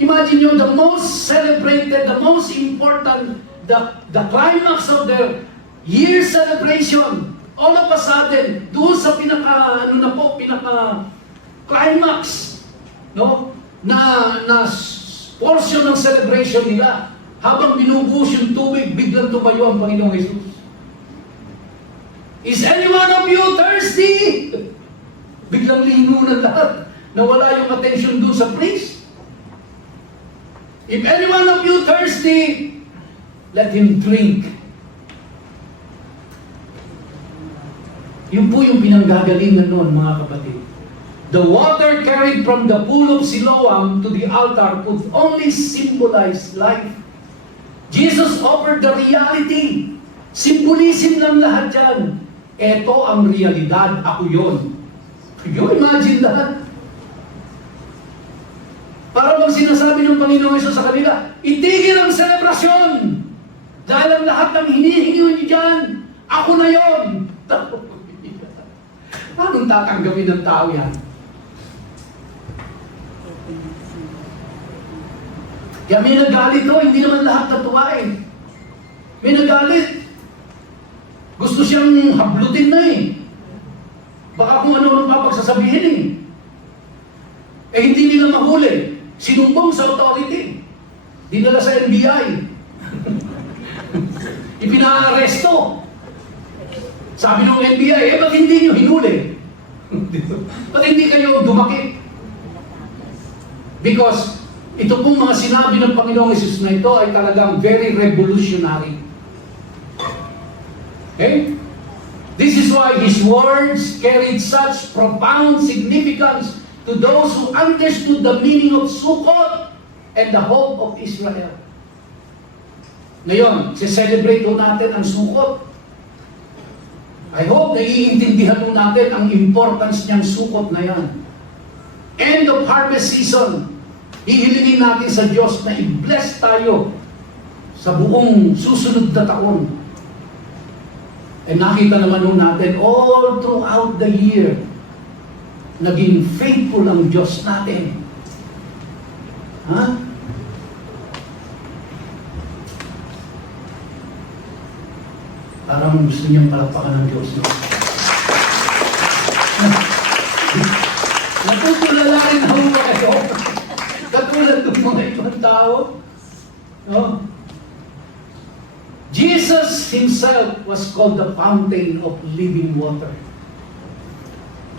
Imagine nyo, the most celebrated, the most important, the climax of their year celebration, all of a sudden, doon sa pinaka-climax, no? Na portion ng celebration nila, habang binubuhos yung tubig, biglang tumayo ang Panginoong Jesus. Is any one of you thirsty? Biglang lino na lahat. Nawala yung attention doon sa priest. If any one of you thirsty, let him drink. Yun po yung pinanggagalingan noon, mga kapatid. The water carried from the pool of Siloam to the altar could only symbolize life. Jesus offered the reality. Symbolism ng lahat yan. Ito ang realidad, ako yun. Can you imagine that? Para bang sinasabi ng Panginoon Hesus sa kanila, itigil ang selebrasyon! Dahil ang lahat ng hinihingi nyo dyan, ako na yun! Paano tatanggapin ng tao yan? Kaya may nagalit to, hindi naman lahat natuwa eh. May nagalit. Gusto siyang hablutin na eh. Baka kung ano pa pagsasabihin eh. Eh hindi nila mahuli. Sinumbong sa authority. Dinala sa NBI. Ipina-aresto. Sabi ng NBI, ba't hindi nyo hinuli? Ba't hindi kayo dumakit? Because ito pong mga sinabi ng Panginoong Hesus na ito ay talagang very revolutionary. Okay? This is why His words carried such profound significance to those who understood the meaning of Sukkot and the hope of Israel. Ngayon, celebrate ho natin ang Sukkot. I hope naiintindihan mo natin ang importance niyang Sukkot na yan. End of harvest season. Hihilingin natin sa Diyos na i-bless tayo sa buong susunod na taon. And nakita naman ho natin all throughout the year, naging faithful ang Diyos natin. Ha? Parang gusto niyang palakpakan ng Diyos. No? Natutulala rin ako kayo. Katulad ng mga ibang tao. No? Jesus Himself was called the fountain of living water.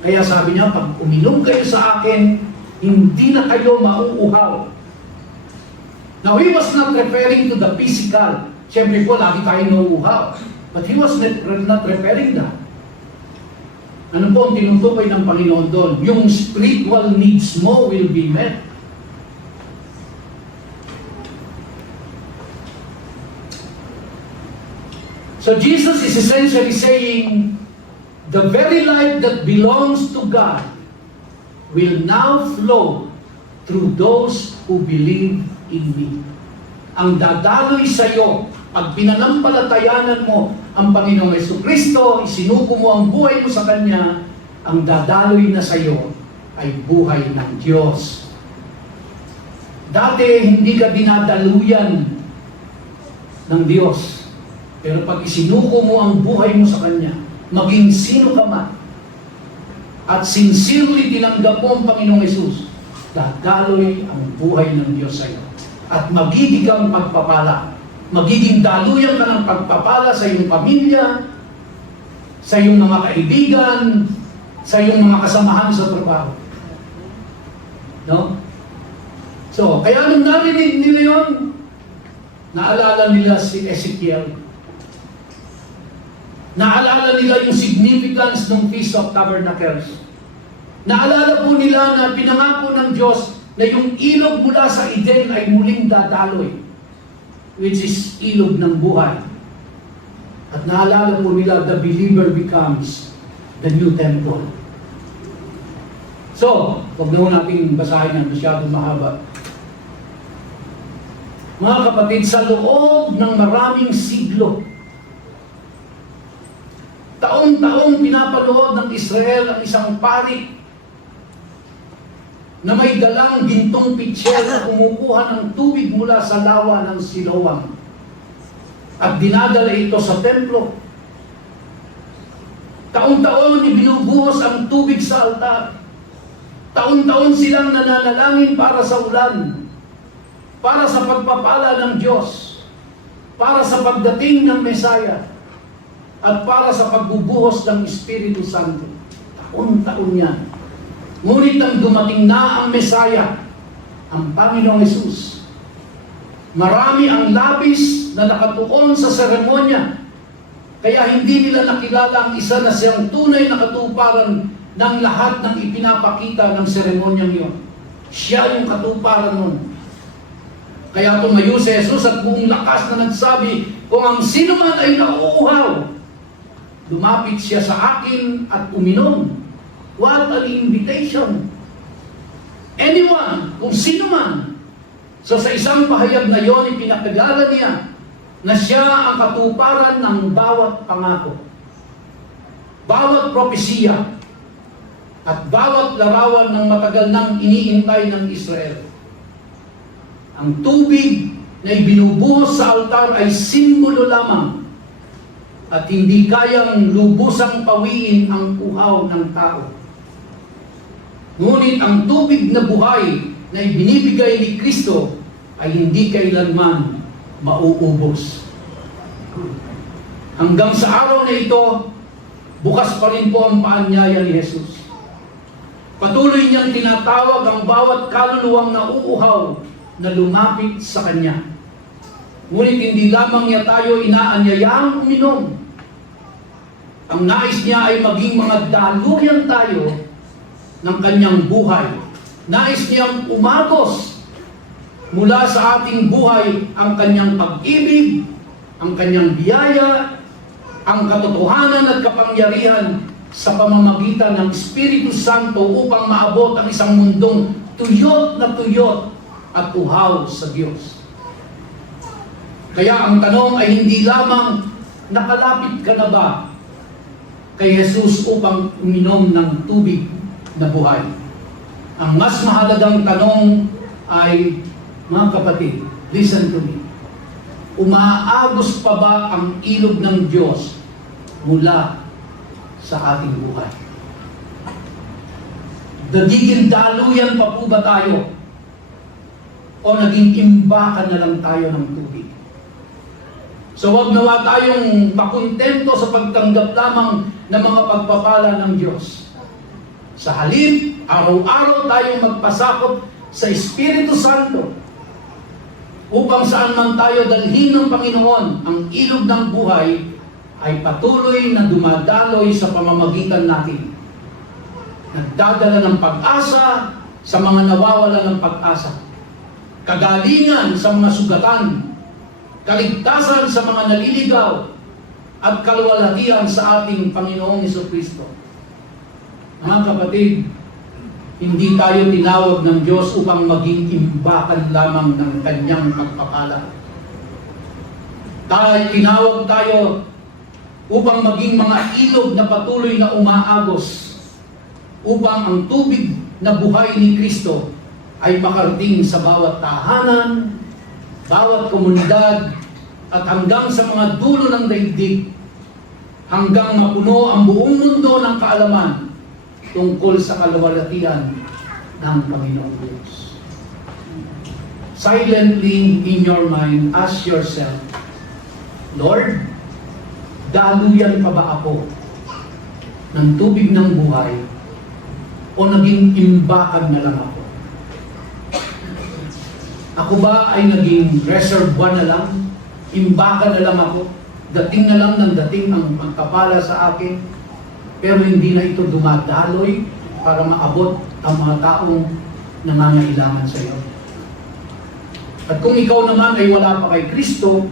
Kaya sabi niya, pag uminom kayo sa akin, hindi na kayo mauuhaw. Now, He was not referring to the physical. Siyempre po, lagi tayo nauuhaw. But He was not referring that. Ano po ang tinutukoy ng Panginoon doon? Yung spiritual needs mo will be met. So Jesus is essentially saying, the very life that belongs to God will now flow through those who believe in me. Ang dadaloy sa iyo, pag pinanampalatayanan mo ang Panginoong Jesucristo, isinuko mo ang buhay mo sa Kanya, ang dadaloy na sa iyo ay buhay ng Diyos. Dati, hindi ka dinadaluyan ng Diyos. Pero pag isinuko mo ang buhay mo sa Kanya, maging sino ka man, at sincerely tinanggap mo ang Panginoong Hesus, dadaloy ang buhay ng Diyos sa iyo. At magiging kang pagpapala. Magiging daluyan ka ng pagpapala sa iyong pamilya, sa iyong mga kaibigan, sa iyong mga kasamahan sa trabaho. No? So, kaya nung narinig nila yun, naalala nila si Ezekiel. Naalala nila yung significance ng Feast of Tabernacles. Naalala po nila na pinangako ng Diyos na yung ilog mula sa Eden ay muling dadaloy, which is ilog ng buhay. At naalala po nila, the believer becomes the new temple. So, huwag na natin basahin ang masyadong mahaba. Mga kapatid, sa loob ng maraming siglo, taon-taong pinapanood ng Israel ang isang pari na may dalang gintong pitsyel na kumukuha ng tubig mula sa lawa ng Siloam at dinadala ito sa templo. Taon-taon ibinubuhos ang tubig sa altar. Taon-taon silang nananalangin para sa ulan, para sa pagpapala ng Diyos, para sa pagdating ng Mesaya, at para sa pagbubuhos ng Espiritu Santo. Taon-taon yan. Ngunit nang dumating na ang Mesaya, ang Panginoong Hesus, marami ang labis na nakatuon sa seremonya Kaya hindi nila nakilala ang isa na siyang tunay na katuparan ng lahat ng ipinapakita ng seremonyang yon. Siya yung katuparan nun. Kaya tumayo si Jesus at buong lakas na nagsabi, kung ang sino man ay nauuhaw, lumapit siya sa akin at uminom. What an invitation! Anyone, kung sino man. So sa isang pahayag na yon, ipinakagalan niya na siya ang katuparan ng bawat pangako, bawat propesiya, at bawat larawan ng matagal nang iniintay ng Israel. Ang tubig na ibinubuhos sa altar ay simbolo lamang at hindi kayang lubusang pawiin ang uhaw ng tao. Ngunit ang tubig na buhay na ibinibigay ni Kristo ay hindi kailanman mauubos. Hanggang sa araw na ito, bukas pa rin po ang paanyaya ni Jesus. Patuloy niyang tinatawag ang bawat kaluluwang nauuhaw na lumapit sa Kanya. Ngunit hindi lamang niya tayo inaanyayaang uminom. Ang nais niya ay maging mga daluyan tayo ng Kanyang buhay. Nais niyang umagos mula sa ating buhay ang Kanyang pag-ibig, ang Kanyang biyaya, ang katotohanan at kapangyarihan sa pamamagitan ng Espiritu Santo upang maabot ang isang mundong tuyot na tuyot at uhaw sa Diyos. Kaya ang tanong ay hindi lamang nakalapit ka na ba kay Jesus upang uminom ng tubig na buhay. Ang mas mahalagang tanong ay, mga kapatid, listen to me. Umaagos pa ba ang ilog ng Diyos mula sa ating buhay? Nagiging daluyan pa po ba tayo? O naging imbakan na lang tayo ng tubig? So wag nawa tayong makontento sa pagtanggap lamang ng mga pagpapala ng Diyos. Sa halip, araw-araw tayong magpasakop sa Espiritu Santo upang saan man tayo dalhin ng Panginoon, ang ilog ng buhay ay patuloy na dumadaloy sa pamamagitan natin. Nagdadala ng pag-asa sa mga nawawala ng pag-asa. Kagalingan sa mga sugatan. Kaligtasan sa mga naliligaw. At kaluwalhatian sa ating Panginoong Jesucristo. Mga kapatid, hindi tayo tinawag ng Diyos upang maging imbakan lamang ng Kanyang pagpapala. Tinawag tayo upang maging mga ilog na patuloy na umaagos upang ang tubig na buhay ni Kristo ay makarating sa bawat tahanan, bawat komunidad, at hanggang sa mga dulo ng daigdig, hanggang mapuno ang buong mundo ng kaalaman tungkol sa kaluwalhatian ng Panginoong Diyos. Silently in your mind, ask yourself, Lord, daluyan pa ba ako ng tubig ng buhay o naging imbakan na lang ako? Ako ba ay naging reservoir na lang? Imbakan na lang ako? Dating na lang ng dating ang pagkapala sa akin? Pero hindi na ito dumadaloy para maabot ang mga taong nangangailangan sa iyo. At kung ikaw naman ay wala pa kay Kristo,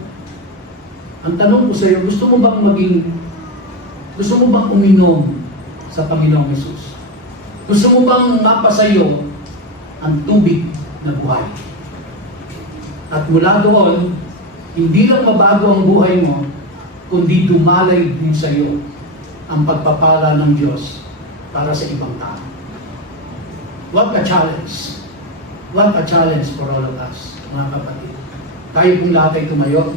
ang tanong ko sa iyo, gusto mo bang uminom sa Panginoong Hesus? Gusto mo bang mapasa iyo ang tubig na buhay? At mula doon, hindi lang mabago ang buhay mo, kundi dumalay din sa iyo ang pagpapala ng Diyos para sa ibang tao. What a challenge! What a challenge for all of us, mga kapatid. Tayo pong lahat ay tumayo.